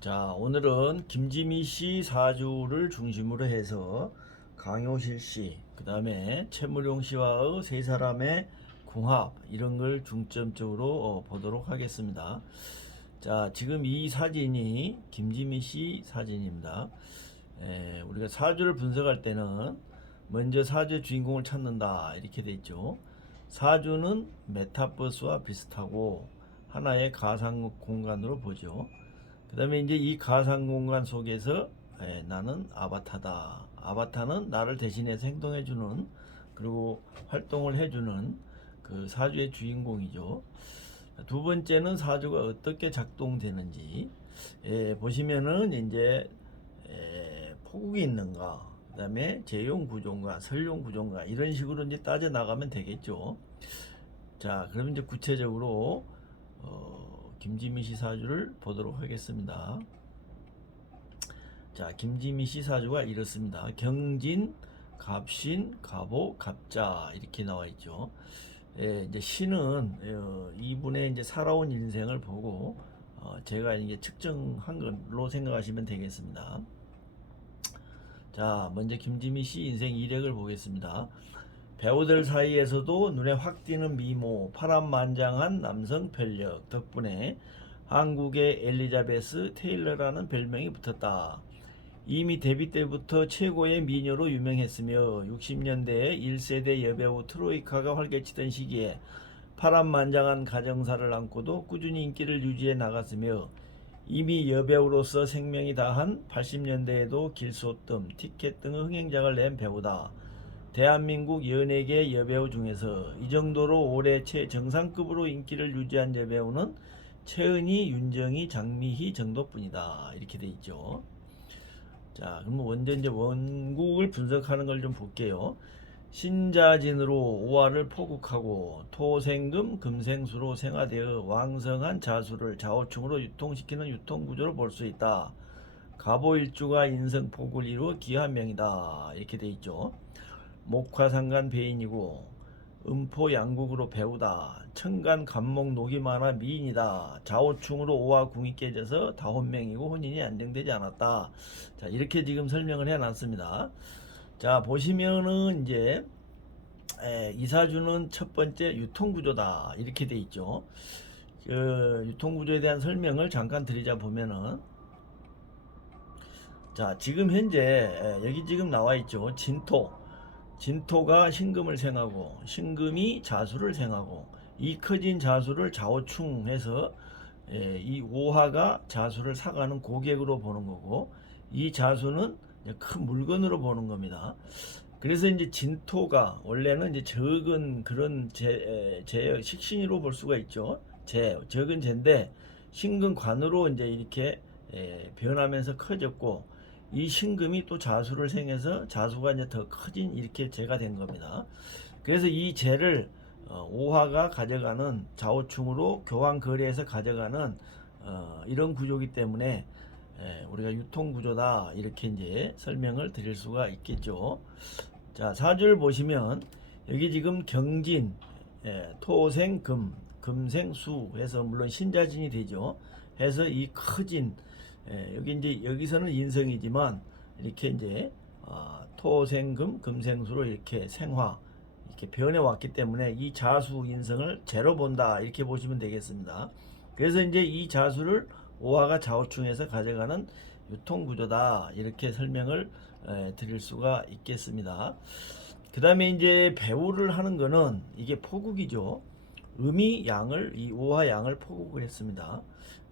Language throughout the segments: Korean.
자, 오늘은 김지미 씨 사주를 중심으로 해서 강효실 씨, 그 다음에 최무룡 씨와의 세 사람의 궁합, 이런 걸 중점적으로 보도록 하겠습니다. 자, 지금 이 사진이 김지미 씨 사진입니다. 우리가 사주를 분석할 때는 먼저 사주의 주인공을 찾는다, 이렇게 돼 있죠. 사주는 메타버스와 비슷하고 하나의 가상 공간으로 보죠. 그 다음에 이제 이 가상 공간 속에서 나는 아바타다. 아바타는 나를 대신해서 행동해주는, 그리고 활동을 해주는 그 사주의 주인공이죠. 두 번째는 사주가 어떻게 작동되는지 보시면은 이제 포국이 있는가, 그 다음에 재용 구조인가, 설용 구조인가, 이런 식으로 이제 따져 나가면 되겠죠. 자, 그럼 이제 구체적으로 김지미 씨 사주를 보도록 하겠습니다. 자, 김지미 씨 사주가 이렇습니다. 경진, 갑신, 갑오, 갑자, 이렇게 나와 있죠. 이제 신은 이분의 이제 살아온 인생을 보고 제가 이게 측정한 걸로 생각하시면 되겠습니다. 자, 먼저 김지미 씨 인생 이력을 보겠습니다. 배우들 사이에서도 눈에 확 띄는 미모, 파란만장한 남성 편력 덕분에 한국의 엘리자베스 테일러라는 별명이 붙었다. 이미 데뷔 때부터 최고의 미녀로 유명했으며 60년대에 1세대 여배우 트로이카가 활개치던 시기에 파란만장한 가정사를 안고도 꾸준히 인기를 유지해 나갔으며 이미 여배우로서 생명이 다한 80년대에도 길소뜸, 티켓 등의 흥행작을 낸 배우다. 대한민국 연예계 여배우 중에서 이 정도로 올해 최정상급으로 인기를 유지한 여배우는 최은희, 윤정희, 장미희 정도뿐이다. 이렇게 돼 있죠. 자, 그럼 먼저 이제 원국을 분석하는 걸 좀 볼게요. 신자진으로 오화를 포국하고 토생금 금생수로 생화되어 왕성한 자수를 좌우충으로 유통시키는 유통구조로 볼 수 있다. 갑오일주가 인성폭을 이루어 기한명이다. 이렇게 돼 있죠. 목화상간 배인이고 음포 양국으로 배우다. 천간 간목 녹이 많아 미인이다. 좌우충으로 오화 궁이 깨져서 다혼명이고 혼인이 안정되지 않았다. 자, 이렇게 지금 설명을 해놨습니다. 자, 보시면은 이제 이사주는 첫 번째 유통구조다, 이렇게 돼 있죠. 그 유통구조에 대한 설명을 잠깐 드리자 보면은, 자, 지금 현재 여기 지금 나와 있죠. 진토가 신금을 생하고 신금이 자수를 생하고 이 커진 자수를 좌우충해서 이 오화가 자수를 사가는 고객으로 보는 거고, 이 자수는 큰 물건으로 보는 겁니다. 그래서 이제 진토가 원래는 이제 적은 그런 식신으로 볼 수가 있죠. 적은 재인데 신금관으로 이제 이렇게 변하면서 커졌고, 이 신금이 또 자수를 생해서 자수가 이제 더 커진 이렇게 재가 된 겁니다. 그래서 이 재를 오화가 가져가는 좌우충으로 교환 거래해서 가져가는 이런 구조이기 때문에 우리가 유통 구조다, 이렇게 이제 설명을 드릴 수가 있겠죠. 자, 사주를 보시면 여기 지금 경진, 토생금, 금생수 해서 물론 신자진이 되죠. 해서 이 커진, 여기 이제 여기서는 인성이지만 이렇게 이제 토생금, 금생수로 이렇게 생화, 이렇게 변해 왔기 때문에 이 자수 인성을 재로 본다, 이렇게 보시면 되겠습니다. 그래서 이제 이 자수를 오화가 좌우충해서 가져가는 유통구조다, 이렇게 설명을 드릴 수가 있겠습니다. 그 다음에 이제 배우를 하는 거는 이게 포국이죠. 음이 양을, 이 오화 양을 포국을 했습니다.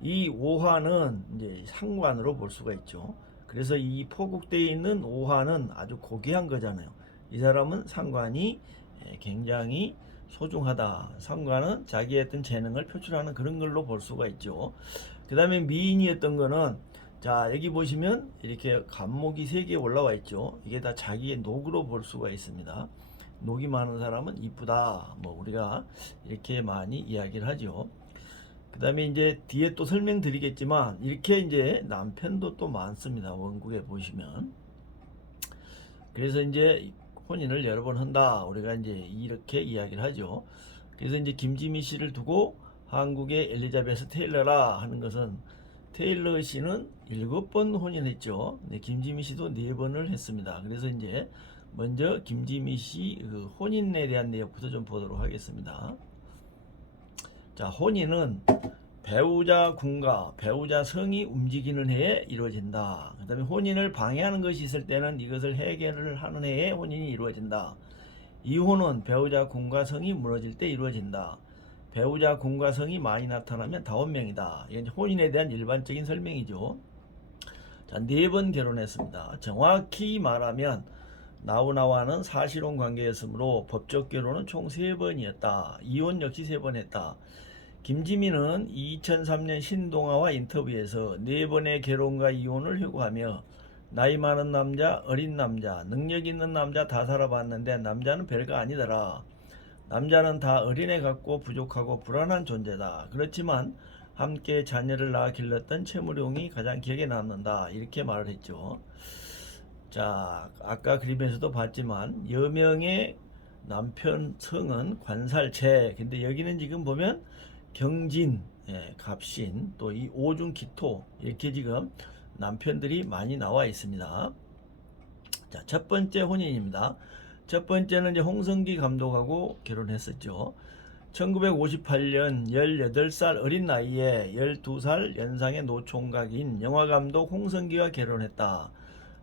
이 오화는 이제 상관으로 볼 수가 있죠. 그래서 이 포국되어 있는 오화는 아주 고귀한 거잖아요. 이 사람은 상관이 굉장히 소중하다. 상관은 자기의 어떤 재능을 표출하는 그런 걸로 볼 수가 있죠. 그 다음에 미인이었던 거는, 자, 여기 보시면 이렇게 간목이 3개 올라와 있죠. 이게 다 자기의 녹으로 볼 수가 있습니다. 녹이 많은 사람은 이쁘다, 뭐 우리가 이렇게 많이 이야기를 하죠. 그 다음에 이제 뒤에 또 설명드리겠지만 이렇게 이제 남편도 또 많습니다. 원국에 보시면. 그래서 이제 혼인을 여러 번 한다, 우리가 이제 이렇게 이야기를 하죠. 그래서 이제 김지미 씨를 두고 한국의 엘리자베스 테일러라 하는 것은, 테일러 씨는 7번 혼인했죠. 네, 김지미 씨도 4번을 했습니다. 그래서 이제 먼저 김지미 씨 그 혼인에 대한 내용부터 좀 보도록 하겠습니다. 자, 혼인은 배우자 군과 배우자 성이 움직이는 해에 이루어진다. 그 다음에 혼인을 방해하는 것이 있을 때는 이것을 해결을 하는 해에 혼인이 이루어진다. 이혼은 배우자 군과 성이 무너질 때 이루어진다. 배우자 군과 성이 많이 나타나면 다원명이다. 이건 혼인에 대한 일반적인 설명이죠. 자, 4번 결혼했습니다. 정확히 말하면 나우나와는 사실혼 관계였으므로 법적 결혼은 총 3번이었다. 이혼 역시 3번 했다. 김지민은 2003년 신동아와 인터뷰에서 4번의 결혼과 이혼을 회고하며 나이 많은 남자, 어린 남자, 능력 있는 남자 다 살아봤는데 남자는 별거 아니더라. 남자는 다 어린애 같고 부족하고 불안한 존재다. 그렇지만 함께 자녀를 낳아 길렀던 최무룡이 가장 기억에 남는다. 이렇게 말을 했죠. 자, 아까 그림에서도 봤지만 여명의 남편 성은 관살채. 근데 여기는 지금 보면 경진, 갑신, 또 이 오중 기토 이렇게 지금 남편들이 많이 나와 있습니다. 자, 첫 번째 혼인입니다. 첫 번째는 이제 홍성기 감독하고 결혼했었죠. 1958년 18살 어린 나이에 12살 연상의 노총각인 영화감독 홍성기와 결혼했다.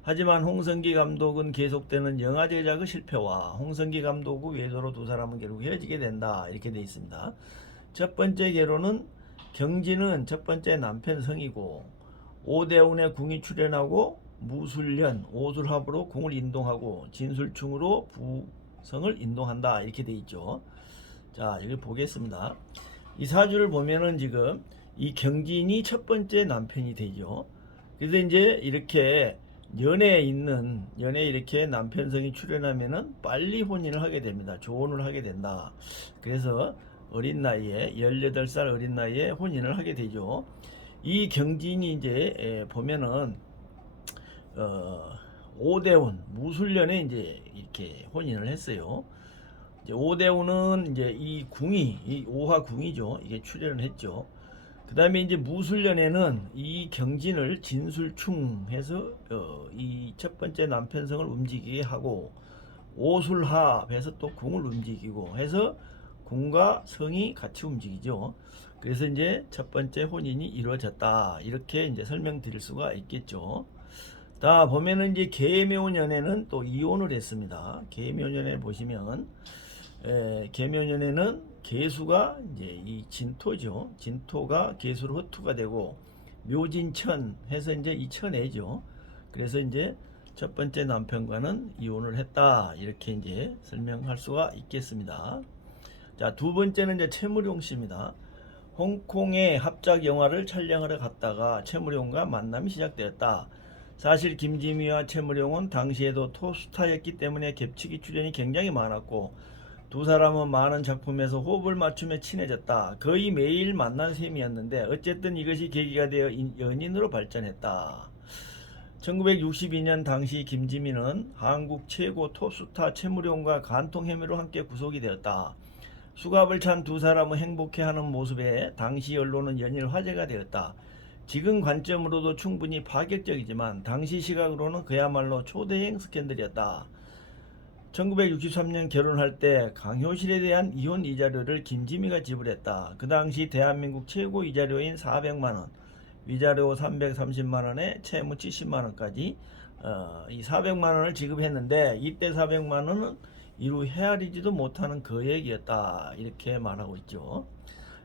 하지만 홍성기 감독은 계속되는 영화 제작의 실패와 홍성기 감독의 외도로 두 사람은 결국 헤어지게 된다. 이렇게 되어 있습니다. 첫 번째 결혼은 경진은 첫 번째 남편 성이고 오대훈의 궁이 출연하고 무술련, 오술합으로 궁을 인동하고 진술충으로 부성을 인동한다. 이렇게 돼 있죠. 자, 여기 보겠습니다. 이 사주를 보면은 지금 이 경진이 첫 번째 남편이 되죠. 그래서 이제 이렇게 연애에 이렇게 남편성이 출연하면은 빨리 혼인을 하게 됩니다. 조혼을 하게 된다. 그래서 어린 나이에 18살 어린 나이에 혼인을 하게 되죠. 이 경진이 이제 보면은 오대훈 무술년에 이제 이렇게 혼인을 했어요. 이제 오대훈은 이제 이 궁이 이 오화궁이죠. 이게 출연을 했죠. 그 다음에 이제 무술년에는 이 경진을 진술충해서 이 첫 번째 남편성을 움직이게 하고 오술합해서 또 궁을 움직이고 해서 궁과 성이 같이 움직이죠. 그래서 이제 첫 번째 혼인이 이루어졌다. 이렇게 이제 설명드릴 수가 있겠죠. 자, 보면은 이제 계묘년에는 또 이혼을 했습니다. 계묘년에 보시면 계묘년에는 계수가 이제 이 진토죠. 진토가 계수로 흑토가 되고 묘진천 해서 이제 이 천해죠. 그래서 이제 첫 번째 남편과는 이혼을 했다. 이렇게 이제 설명할 수가 있겠습니다. 자, 두 번째는 이제 최무룡 씨입니다. 홍콩에 합작 영화를 촬영하러 갔다가 최무룡과 만남이 시작되었다. 사실 김지미와 최무룡은 당시에도 토스타였기 때문에 겹치기 출연이 굉장히 많았고 두 사람은 많은 작품에서 호흡을 맞추며 친해졌다. 거의 매일 만난 셈이었는데 어쨌든 이것이 계기가 되어 연인으로 발전했다. 1962년 당시 김지민은 한국 최고 톱스타 최무룡과 간통 혐의로 함께 구속이 되었다. 수갑을 찬 두 사람은 행복해하는 모습에 당시 언론은 연일 화제가 되었다. 지금 관점으로도 충분히 파격적이지만 당시 시각으로는 그야말로 초대행 스캔들이었다. 1963년 결혼할 때 강효실에 대한 이혼 이자료를 김지미가 지불했다. 그 당시 대한민국 최고 이자료인 400만원, 위자료 330만원에 채무 70만원까지 이 400만원을 지급했는데 이때 400만원은 이루 헤아리지도 못하는 거액이었다. 이렇게 말하고 있죠.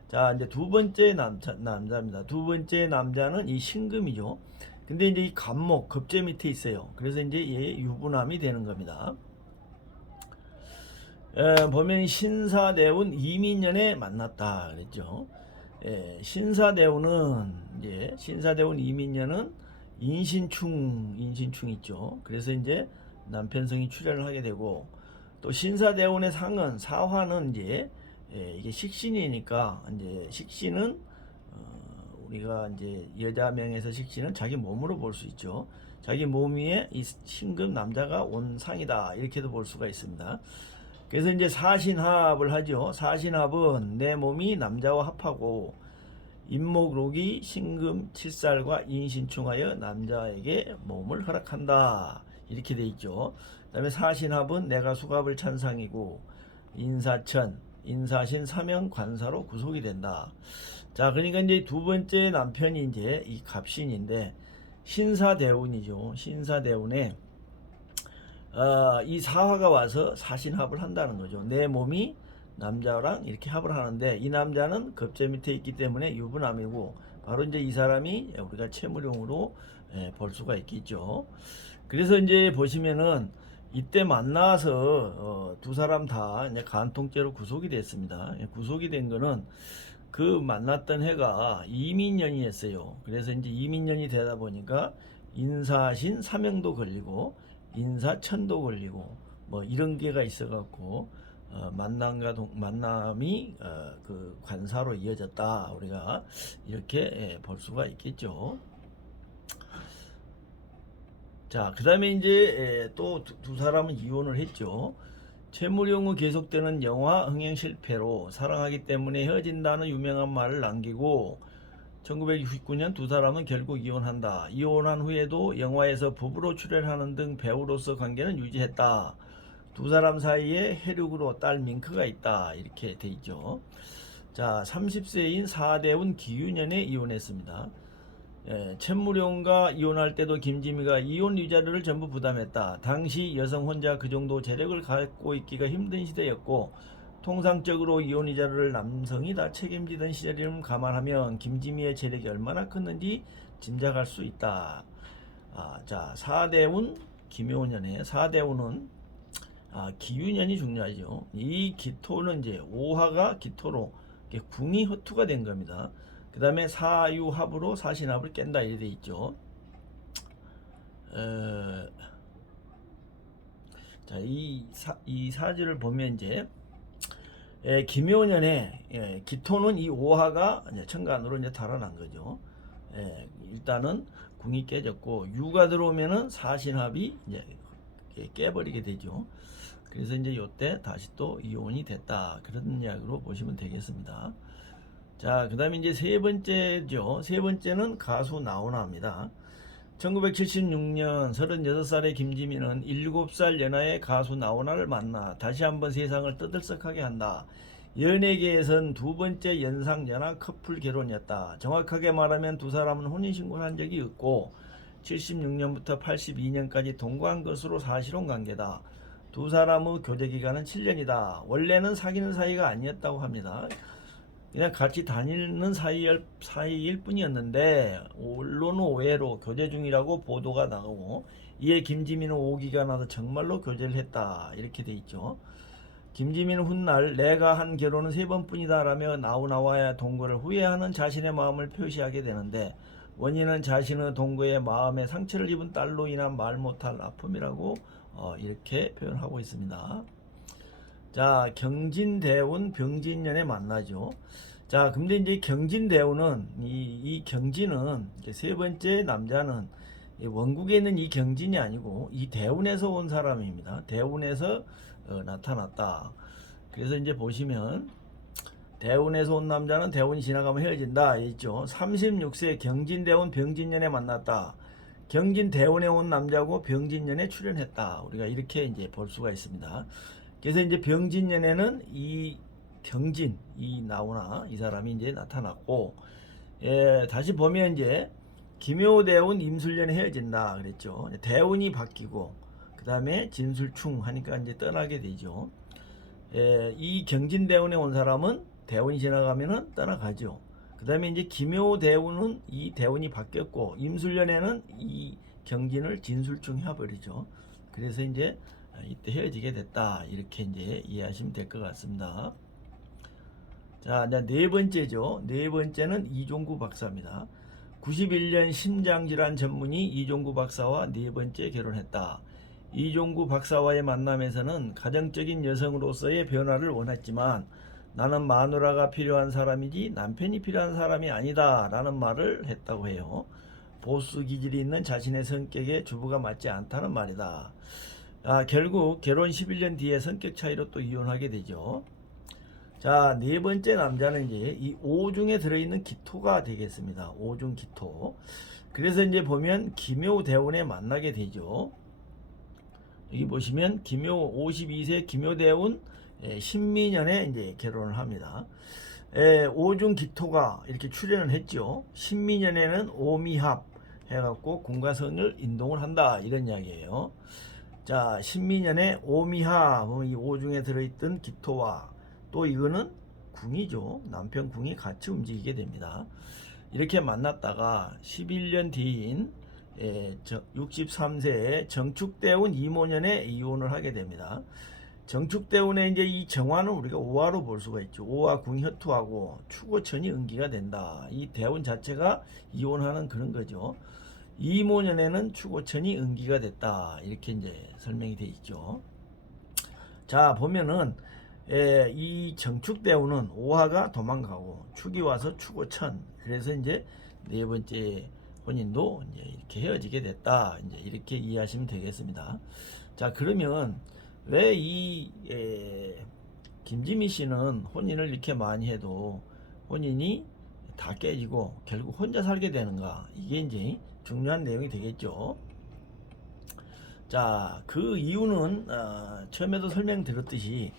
자, 이제 두 번째 남자입니다. 두 번째 남자는 이 신금이죠. 근데 이제 이 간목, 급제 밑에 있어요. 그래서 이제 얘 유부남이 되는 겁니다. 보면 신사대운 이민년에 만났다 그랬죠. 신사대운은 이제 신사대운 이민년은 인신충 있죠. 그래서 이제 남편성이 출연을 하게 되고 또 신사대운의 상은 사화는 이제 이게 식신이니까 이제 식신은 우리가 이제 여자명에서 식신은 자기 몸으로 볼 수 있죠. 자기 몸 위에 이 신금 남자가 온 상이다 이렇게도 볼 수가 있습니다. 그래서 이제 사신합을 하죠. 사신합은 내 몸이 남자와 합하고 임목록이 신금 7살과 인신충하여 남자에게 몸을 허락한다. 이렇게 돼 있죠. 그 다음에 사신합은 내가 수갑을 찬상이고 인사천, 인사신 사명 관사로 구속이 된다. 자, 그러니까 이제 두 번째 남편이 이제 이 갑신인데 신사대운이죠. 신사대운에 이 사화가 와서 사신합을 한다는 거죠. 내 몸이 남자랑 이렇게 합을 하는데 이 남자는 겁재 밑에 있기 때문에 유부남이고 바로 이제 이 사람이 우리가 채무룡으로 볼 수가 있겠죠. 그래서 이제 보시면은 이때 만나서 두 사람 다 이제 간통죄로 구속이 됐습니다. 구속이 된 거는 그 만났던 해가 이민년이었어요. 그래서 이제 이민년이 되다 보니까 인사신 사명도 걸리고 인사천도 걸리고 뭐 이런 게가 있어갖고 만남이 그 관사로 이어졌다. 우리가 이렇게 볼 수가 있겠죠. 자, 그 다음에 이제 또 두 사람은 이혼을 했죠. 채무령 후 계속되는 영화 흥행 실패로 사랑하기 때문에 헤어진다는 유명한 말을 남기고 1969년 두 사람은 결국 이혼한다. 이혼한 후에도 영화에서 부부로 출연하는 등 배우로서 관계는 유지했다. 두 사람 사이에 혈육으로 딸 밍크가 있다. 이렇게 돼 있죠. 자, 30세인 사대운 기윤년에 이혼했습니다. 채무룡과 이혼할 때도 김지미가 이혼 위자료를 전부 부담했다. 당시 여성 혼자 그 정도 재력을 갖고 있기가 힘든 시대였고 통상적으로 이혼 위자료를 남성이 다 책임지던 시절임을 감안하면 김지미의 재력이 얼마나 컸는지 짐작할 수 있다. 자, 사대운 김효년의 사대운은 기윤년이 중요하죠. 이 기토는 이제 오화가 기토로 궁이 허투가 된 겁니다. 그 다음에 사유합으로 사신합을 깬다 이렇게 돼 있죠. 자, 이 사주를 보면 이제 김효년에 기토는 이 오화가 이제 천간으로 이제 달아난 거죠. 일단은 궁이 깨졌고 유가 들어오면은 사신합이 이제 깨버리게 되죠. 그래서 이제 요때 다시 또 이혼이 됐다 그런 이야기로 보시면 되겠습니다. 자, 그 다음에 이제 세 번째죠. 세 번째는 가수 나훈아입니다. 1976년 36살의 김지민은 7살 연하의 가수 나훈아를 만나 다시 한번 세상을 떠들썩하게 한다. 연예계에선 두 번째 연상 연하 커플 결혼이었다. 정확하게 말하면 두 사람은 혼인신고를 한 적이 없고 76년부터 82년까지 동거한 것으로 사실혼 관계다. 두 사람의 교제 기간은 7년이다. 원래는 사귀는 사이가 아니었다고 합니다. 그냥 같이 다니는 사이일 뿐이었는데 언론 오해로 교제 중이라고 보도가 나오고 이에 김지민은 오기가 나서 정말로 교제를 했다 이렇게 돼 있죠. 김지민은 훗날 내가 한 결혼은 3번뿐이다 라며 나훈아와의 동거를 후회하는 자신의 마음을 표시하게 되는데 원인은 자신의 동거에 마음에 상처를 입은 딸로 인한 말 못할 아픔이라고 이렇게 표현하고 있습니다. 자, 경진대운 병진년에 만나죠. 자, 근데 이제 경진대운은 이 경진은 세 번째 남자는 원국에 있는 이 경진이 아니고 이 대운에서 온 사람입니다. 대운에서 나타났다. 그래서 이제 보시면 대운에서 온 남자는 대운이 지나가면 헤어진다 있죠. 36세 경진대운 병진년에 만났다. 경진대운에 온 남자고 병진년에 출연했다. 우리가 이렇게 이제 볼 수가 있습니다. 그래서 이제 병진년에는 이 경진, 이 나훈아 이 사람이 이제 나타났고, 다시 보면 이제 김효대운 임술년에 헤어진다 그랬죠. 대운이 바뀌고 그 다음에 진술충 하니까 이제 떠나게 되죠. 이 경진대운에 온 사람은 대운이 지나가면은 떠나가죠. 그 다음에 이제 김효대운은 이 대운이 바뀌었고 임술년에는 이 경진을 진술충 해버리죠. 그래서 이제 이때 헤어지게 됐다 이렇게 이제 이해하시면 될 것 같습니다. 자, 이제 네 번째죠. 네 번째는 이종구 박사입니다. 91년 심장질환 전문의 이종구 박사와 네 번째 결혼했다. 이종구 박사와의 만남에서는 가정적인 여성으로서의 변화를 원했지만 나는 마누라가 필요한 사람이지 남편이 필요한 사람이 아니다 라는 말을 했다고 해요. 보수 기질이 있는 자신의 성격에 주부가 맞지 않다는 말이다. 결국 결혼 11년 뒤에 성격 차이로 또 이혼하게 되죠. 자, 네 번째 남자는 이제 이 오중에 들어있는 기토가 되겠습니다. 오중 기토. 그래서 이제 보면 기묘대운에 만나게 되죠. 여기 보시면 기묘 52세 기묘대운 신미년에 이제 결혼을 합니다. 오중 기토가 이렇게 출연을 했죠. 신미년에는 오미합 해갖고 궁과선을 인동을 한다 이런 이야기예요. 자, 신미년에 오미합 이 오중에 들어있던 기토와 또 이거는 궁이죠. 남편 궁이 같이 움직이게 됩니다. 이렇게 만났다가 11년 뒤인 63세에 정축대운 이모년에 이혼을 하게 됩니다. 정축대운의 이제 이 정화는 우리가 오화로 볼 수가 있죠. 오화 궁이 협투하고 축오천이 응기가 된다. 이 대운 자체가 이혼하는 그런 거죠. 이모년에는 축오천이 응기가 됐다. 이렇게 이제 설명이 되어 있죠. 자, 보면은 이 정축대운은 오화가 도망가고 축이 와서 축오천. 그래서 이제 네 번째 혼인도 이제 이렇게 헤어지게 됐다. 이제 이렇게 이해하시면 되겠습니다. 자, 그러면 왜 이 김지미 씨는 혼인을 이렇게 많이 해도 혼인이 다 깨지고 결국 혼자 살게 되는가? 이게 이제 중요한 내용이 되겠죠. 자, 그 이유는 처음에도 설명드렸듯이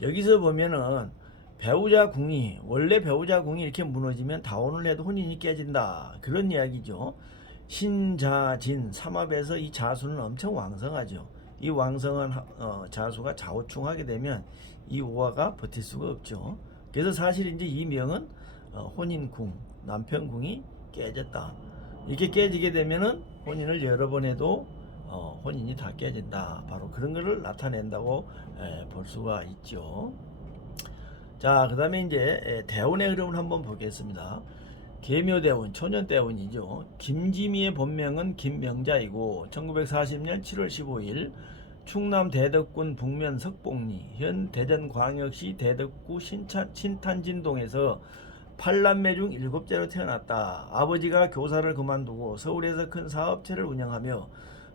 여기서 보면은 배우자 궁이 원래 배우자 궁이 이렇게 무너지면 다혼을 해도 혼인이 깨진다 그런 이야기죠. 신자진 삼합에서 이 자수는 엄청 왕성하죠. 이 왕성한 자수가 좌우충하게 되면 이 오화가 버틸 수가 없죠. 그래서 사실 이제 이 명은 혼인궁 남편궁이 깨졌다. 이렇게 깨지게 되면은 혼인을 여러 번 해도 혼인이 다 깨진다. 바로 그런 것을 나타낸다고 볼 수가 있죠. 자, 그 다음에 이제 대운의 흐름을 한번 보겠습니다. 계묘대운, 초년대운이죠. 김지미의 본명은 김명자이고 1940년 7월 15일 충남 대덕군 북면 석봉리, 현 대전광역시 대덕구 신탄진동에서 8남매 중 7째로 태어났다. 아버지가 교사를 그만두고 서울에서 큰 사업체를 운영하며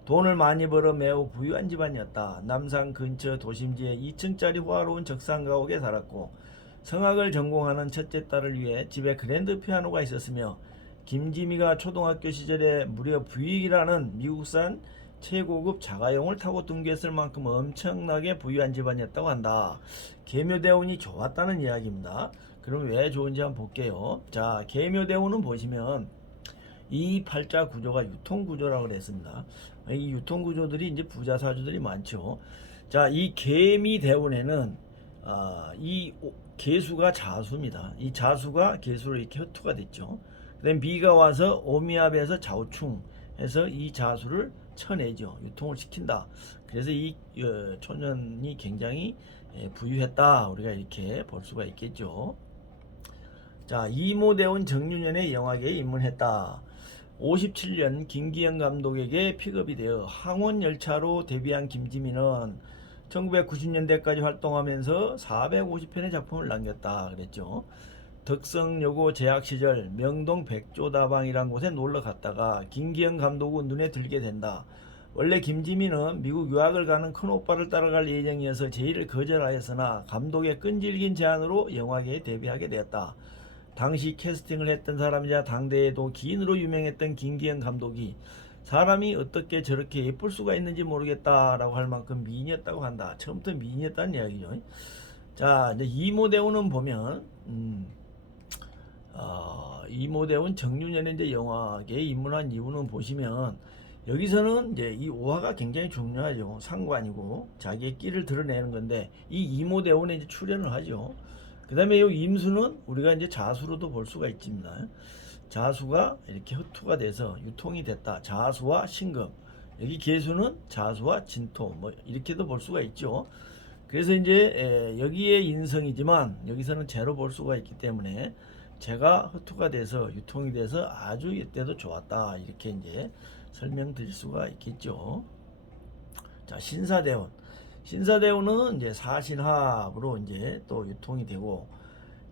돈을 많이 벌어 매우 부유한 집안이었다. 남산 근처 도심지에 2층짜리 호화로운 적상가옥에 살았고 성악을 전공하는 첫째 딸을 위해 집에 그랜드 피아노가 있었으며 김지미가 초등학교 시절에 무려 부익이라는 미국산 최고급 자가용을 타고 등교했을 만큼 엄청나게 부유한 집안이었다고 한다. 계묘대운이 좋았다는 이야기입니다. 그럼 왜 좋은지 한번 볼게요. 자, 계묘대운은 보시면 이 팔자 구조가 유통구조라고 그랬습니다. 이 유통구조들이 이제 부자사주들이 많죠. 자, 이 계미대운에는 이 계수가 자수입니다. 이 자수가 계수로 이렇게 허투가 됐죠. 그다음 비가 와서 오미압에서 좌우충해서 이 자수를 쳐내죠. 유통을 시킨다. 그래서 이 초년이 굉장히 부유했다. 우리가 이렇게 볼 수가 있겠죠. 자, 이모대원 정유년의 영화계에 입문했다. 57년 김기영 감독에게 픽업이 되어 항원열차로 데뷔한 김지민은 1990년대까지 활동하면서 450편의 작품을 남겼다 그랬죠. 덕성여고 재학 시절 명동 백조다방이란 곳에 놀러 갔다가 김기영 감독은 눈에 들게 된다. 원래 김지민은 미국 유학을 가는 큰오빠를 따라갈 예정이어서 제의를 거절하였으나 감독의 끈질긴 제안으로 영화계에 데뷔하게 되었다. 당시 캐스팅을 했던 사람이자 당대에도 기인으로 유명했던 김기영 감독이 사람이 어떻게 저렇게 예쁠 수가 있는지 모르겠다라고 할 만큼 미인이었다고 한다. 처음부터 미인이었다는 이야기죠. 자, 이제 이모대운은 보면 이모대운 정유년에 이제 영화계에 입문한 이유는 보시면 여기서는 이제 이 오화가 굉장히 중요하죠. 상관이고 자기의 끼를 드러내는 건데 이 이모대운에 이제 출연을 하죠. 그 다음에 이 임수는 우리가 이제 자수로도 볼 수가 있습니다. 자수가 이렇게 흑투가 돼서 유통이 됐다. 자수와 신금. 여기 계수는 자수와 진토. 뭐 이렇게도 볼 수가 있죠. 그래서 이제 여기에 인성이지만 여기서는 재로 볼 수가 있기 때문에 재가 흑투가 돼서 유통이 돼서 아주 이때도 좋았다. 이렇게 이제 설명드릴 수가 있겠죠. 자, 신사대운. 신사대운은 이제 사신합으로 이제 또 유통이 되고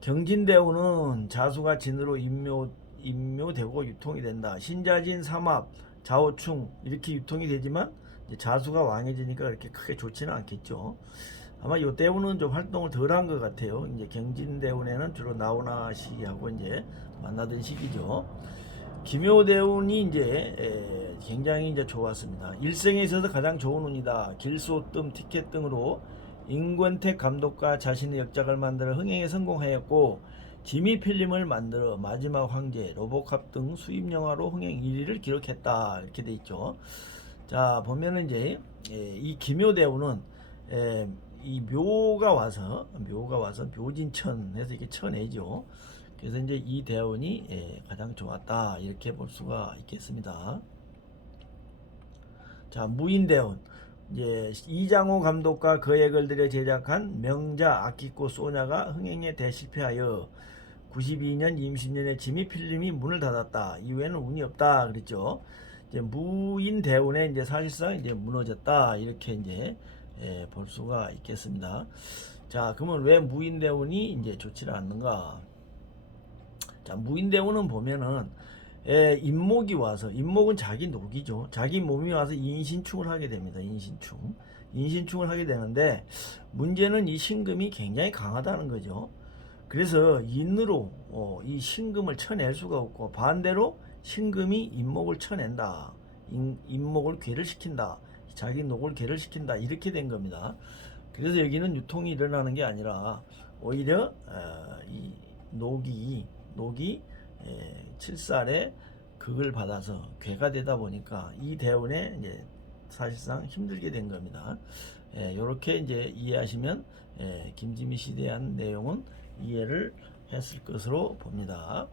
경진대운은 자수가 진으로 임묘되고 유통이 된다. 신자진 삼합 좌우충 이렇게 유통이 되지만 이제 자수가 왕해지니까 그렇게 크게 좋지는 않겠죠. 아마 요 대운은 좀 활동을 덜한 것 같아요. 이제 경진대운에는 주로 나오나 시기하고 이제 만나던 시기죠. 기묘대운이 이제 굉장히 이제 좋았습니다. 일생에 있어서 가장 좋은 운이다. 길소뜸, 티켓 등으로 임권택 감독과 자신의 역작을 만들어 흥행에 성공하였고, 지미 필름을 만들어 마지막 황제, 로보캅 등 수입 영화로 흥행 1위를 기록했다. 이렇게 돼 있죠. 자, 보면은 이제 이 기묘대운은 이 묘가 와서 묘진천 해서 이렇게 쳐내죠. 그래서 이제 이 대운이 가장 좋았다, 이렇게 볼 수가 있겠습니다. 자, 무인대운. 이제 이장호 감독과 그의 걸들에 제작한 명자 아키코 소냐가 흥행에 대실패하여 92년 임신년에 지미 필름이 문을 닫았다. 이후에는 운이 없다 그랬죠. 이제 무인대운에 이제 사실상 이제 무너졌다, 이렇게 이제 볼 수가 있겠습니다. 자, 그러면 왜 무인대운이 이제 좋지를 않는가? 자, 무인대운은 보면은 인목이 와서, 인목은 자기 녹이죠. 자기 몸이 와서 인신충을 하게 됩니다. 인신충을 하게 되는데, 문제는 이 신금이 굉장히 강하다는 거죠. 그래서 인으로 이 신금을 쳐낼 수가 없고, 반대로 신금이 인목을 쳐낸다. 인목을 괴를 시킨다. 자기 녹을 괴를 시킨다. 이렇게 된 겁니다. 그래서 여기는 유통이 일어나는 게 아니라 오히려 이 녹이 칠살에 극을 받아서 괴가 되다 보니까 이 대운에 이제 사실상 힘들게 된 겁니다. 이렇게 이제 이해하시면 김지미 씨에 대한 내용은 이해를 했을 것으로 봅니다.